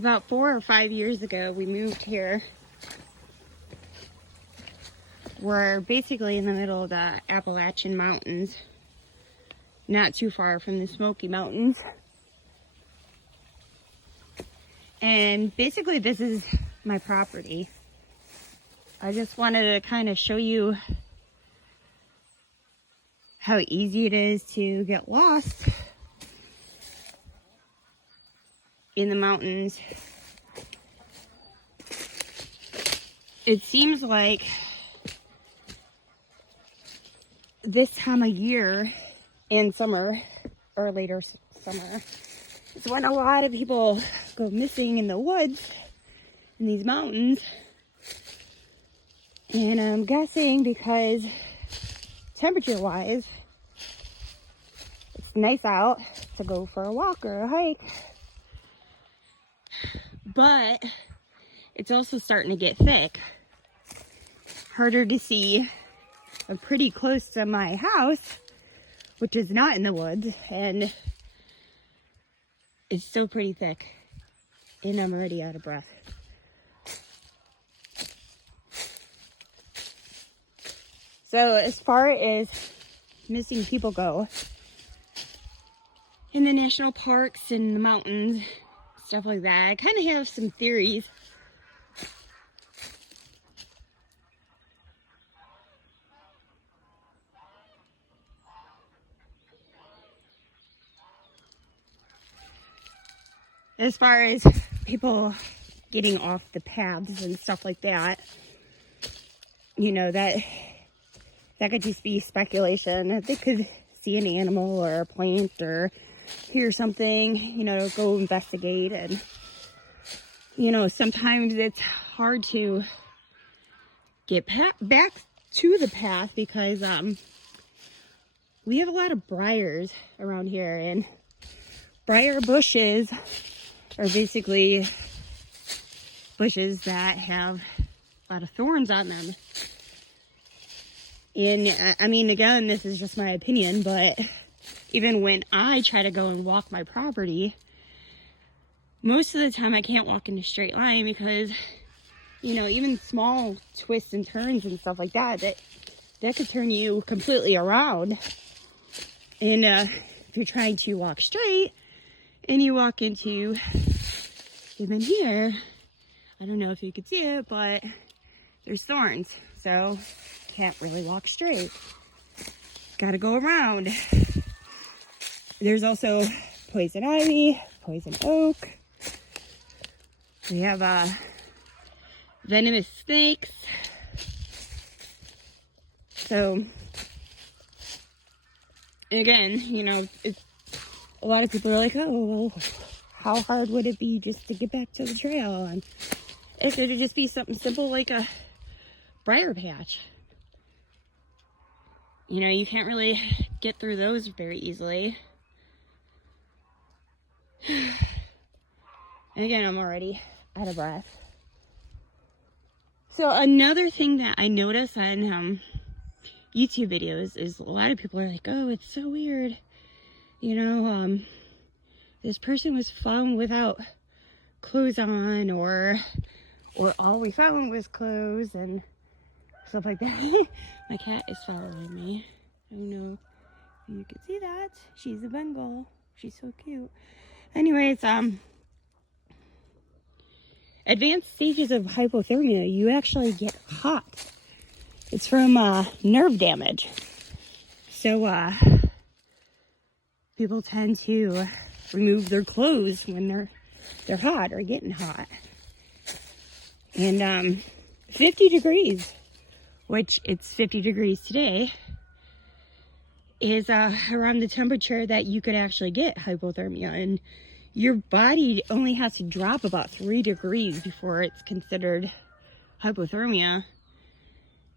About 4 or 5 years ago, we moved here. We're basically in the middle of the Appalachian Mountains, not too far from the Smoky Mountains. And basically this is my property. I just wanted to kind of show you how easy it is to get lost in the mountains. It seems like this time of year in summer, or later summer, is when a lot of people go missing in the woods in these mountains. And I'm guessing because temperature wise, it's nice out to go for a walk or a hike, but it's also starting to get thick, harder to see. I'm pretty close to my house, which is not in the woods, and it's still pretty thick, and I'm already out of breath. So as far as missing people go, in the national parks and the mountains, stuff like that, I kind of have some theories. As far as people getting off the paths and stuff like that, you know, that could just be speculation. They could see an animal or a plant or hear something, you know, go investigate. And, you know, sometimes it's hard to get back to the path because we have a lot of briars around here, and briar bushes are basically bushes that have a lot of thorns on them. And I mean, again, this is just my opinion, but even when I try to go and walk my property, most of the time I can't walk in a straight line because, you know, even small twists and turns and stuff like that could turn you completely around. And if you're trying to walk straight and you walk into, even here, I don't know if you could see it, but there's thorns, so can't really walk straight. Gotta go around. There's also poison ivy, poison oak. We have venomous snakes. So again, you know, a lot of people are like, oh, well, how hard would it be just to get back to the trail? And it could just be something simple like a briar patch. You know, you can't really get through those very easily. And again, I'm already out of breath. So another thing that I notice on YouTube videos is a lot of people are like, oh, it's so weird. You know, this person was found without clothes on, or all we found was clothes and stuff like that. My cat is following me. I don't know if you can see that. She's a Bengal. She's so cute. Anyways, advanced stages of hypothermia, you actually get hot. It's from nerve damage. So people tend to remove their clothes when they're hot or getting hot. And 50 degrees, which it's 50 degrees today, is around the temperature that you could actually get hypothermia. And your body only has to drop about 3 degrees before it's considered hypothermia.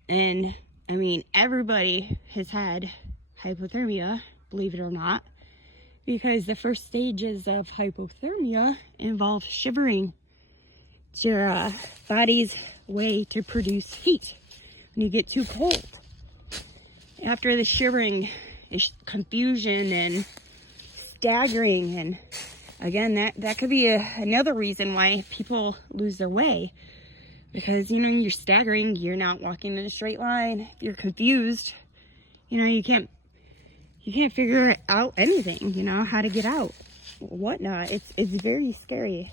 And I mean, everybody has had hypothermia, believe it or not, because the first stages of hypothermia involve shivering. It's your body's way to produce heat when you get too cold. After the shivering is confusion and staggering, and again, that could be another reason why people lose their way. Because, you know, you're staggering, you're not walking in a straight line, you're confused, you know, you can't figure out anything, you know, how to get out, whatnot. It's very scary.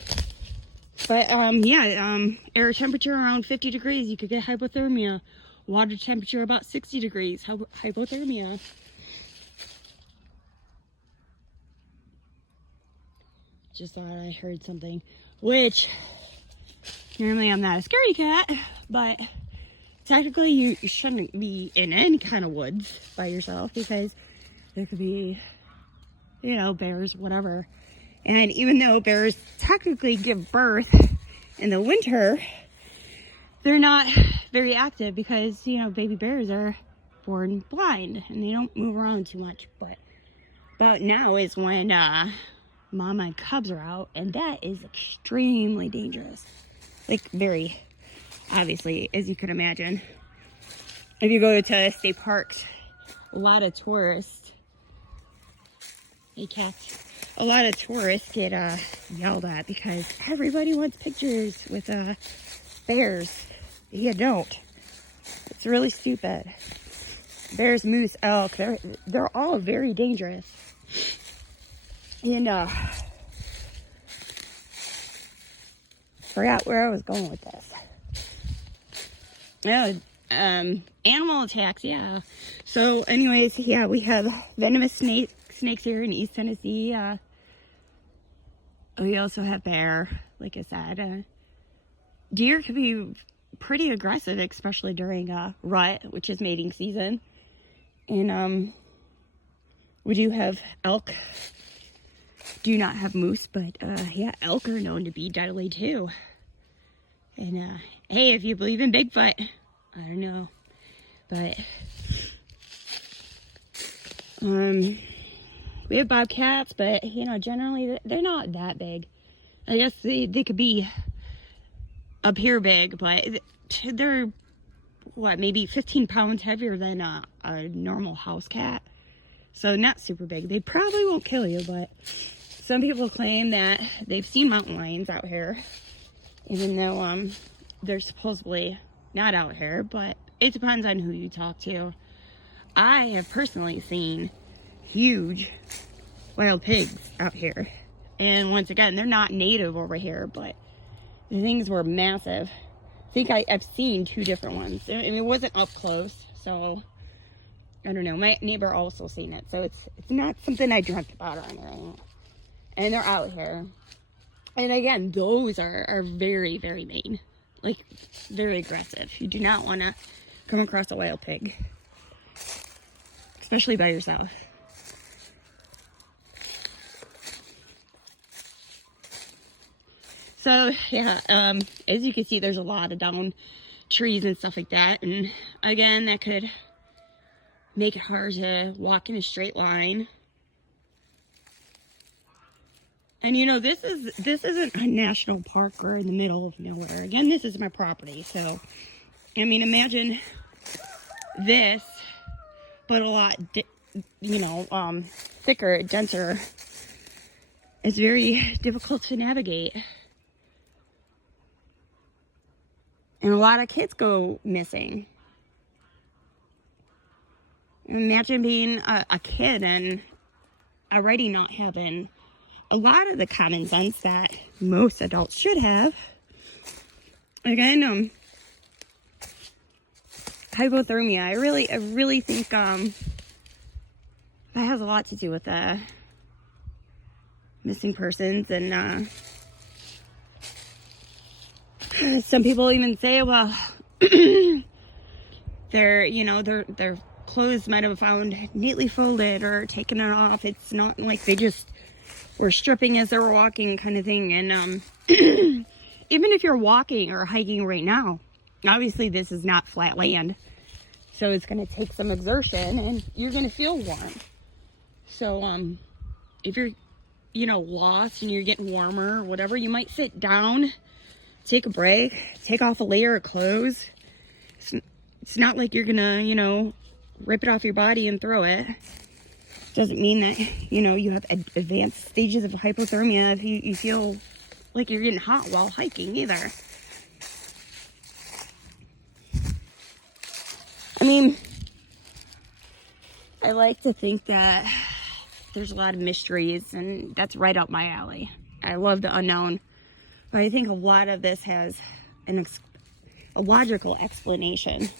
But, air temperature around 50 degrees, you could get hypothermia. Water temperature about 60 degrees, hypothermia. Just thought I heard something, which, normally I'm not a scaredy cat, but technically you shouldn't be in any kind of woods by yourself, because there could be, you know, bears, whatever. And even though bears technically give birth in the winter, they're not very active because, you know, baby bears are born blind and they don't move around too much. But about now is when mama and cubs are out, and that is extremely dangerous. Like, very, obviously, as you can imagine. If you go to state parks, a lot of tourists, hey cats, a lot of tourists get yelled at because everybody wants pictures with bears. You don't. It's really stupid. Bears, moose, elk, they're all very dangerous. And forgot where I was going with this. Yeah, animal attacks, yeah. So anyways, yeah, we have venomous snakes here in East Tennessee. We also have bear, like I said. Deer can be pretty aggressive, especially during rut, which is mating season. And we do have elk. Do not have moose, but yeah, elk are known to be deadly too. And hey, if you believe in Bigfoot, I don't know, but we have bobcats, but you know, generally they're not that big. I guess they could be up here big, but they're what, maybe 15 pounds heavier than a normal house cat, so not super big. They probably won't kill you, but some people claim that they've seen mountain lions out here, even though they're supposedly not out here, but it depends on who you talk to. I have personally seen huge wild pigs out here, and once again, they're not native over here, but the things were massive. I think I've seen 2 different ones. I mean, it wasn't up close, so I don't know. My neighbor also seen it, so it's not something I dreamt about or anything. And they're out here. And again, those are very, very mean. Like, very aggressive. You do not want to come across a wild pig, especially by yourself. So yeah, as you can see, there's a lot of down trees and stuff like that, and again, that could make it hard to walk in a straight line. And you know, this isn't a national park or in the middle of nowhere. Again, this is my property, so I mean, imagine this, but a lot, thicker, denser. It's very difficult to navigate. And a lot of kids go missing. Imagine being a kid and already not having a lot of the common sense that most adults should have. Again, hypothermia. I really think that has a lot to do with missing persons, and some people even say, well, their clothes might have found neatly folded or taken it off. It's not like they just were stripping as they were walking, kind of thing. And even if you're walking or hiking right now, obviously this is not flat land, so it's going to take some exertion and you're going to feel warm. So if you're lost and you're getting warmer or whatever, you might sit down, take a break, take off a layer of clothes. It's not like you're gonna rip it off your body and throw it. Doesn't mean that, you know, you have advanced stages of hypothermia if you feel like you're getting hot while hiking either. I mean, I like to think that there's a lot of mysteries, and that's right up my alley. I love the unknown, but I think a lot of this has a logical explanation.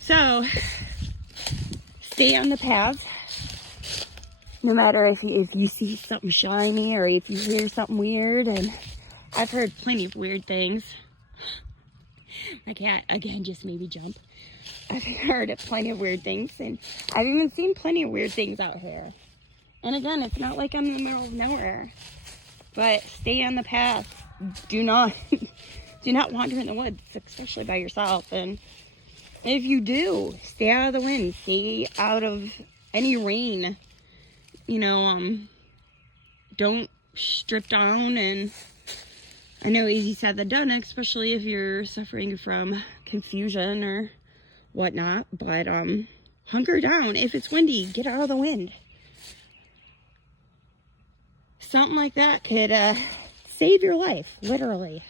So, stay on the path. No matter if you see something shiny or if you hear something weird, and I've heard plenty of weird things. My cat, again, just made me jump. I've heard of plenty of weird things, and I've even seen plenty of weird things out here. And again, it's not like I'm in the middle of nowhere. But stay on the path. Do not wander in the woods, especially by yourself. And if you do, stay out of the wind. Stay out of any rain. You know, don't strip down. And I know easy said than done, especially if you're suffering from confusion or whatnot. But hunker down. If it's windy, get out of the wind. Something like that could save your life, literally.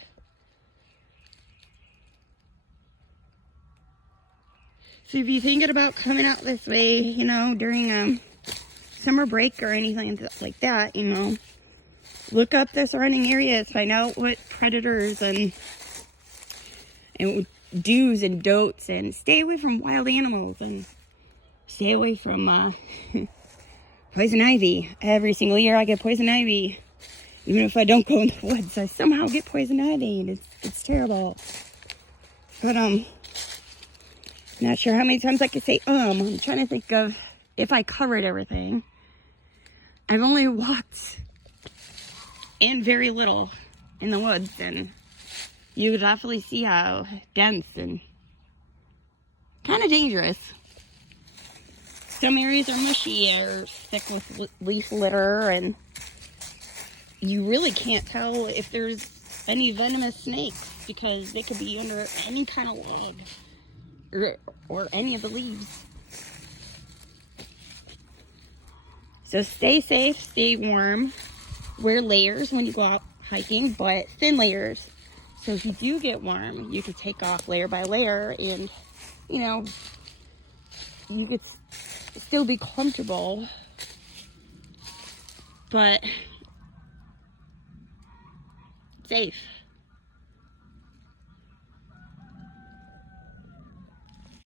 So if you're thinking about coming out this way, you know, during summer break or anything like that, you know, look up the surrounding areas, find out what predators and do's and don'ts, and stay away from wild animals, and stay away from poison ivy. Every single year I get poison ivy. Even if I don't go in the woods, I somehow get poison ivy, and it's terrible. But not sure how many times I could say I'm trying to think of if I covered everything. I've only walked in very little in the woods, and you could definitely see how dense and kind of dangerous. Some areas are mushy or thick with leaf litter, and you really can't tell if there's any venomous snakes because they could be under any kind of log or any of the leaves. So stay safe, stay warm, wear layers when you go out hiking, but thin layers. So if you do get warm, you could take off layer by layer, and, you know, you could still be comfortable, but safe.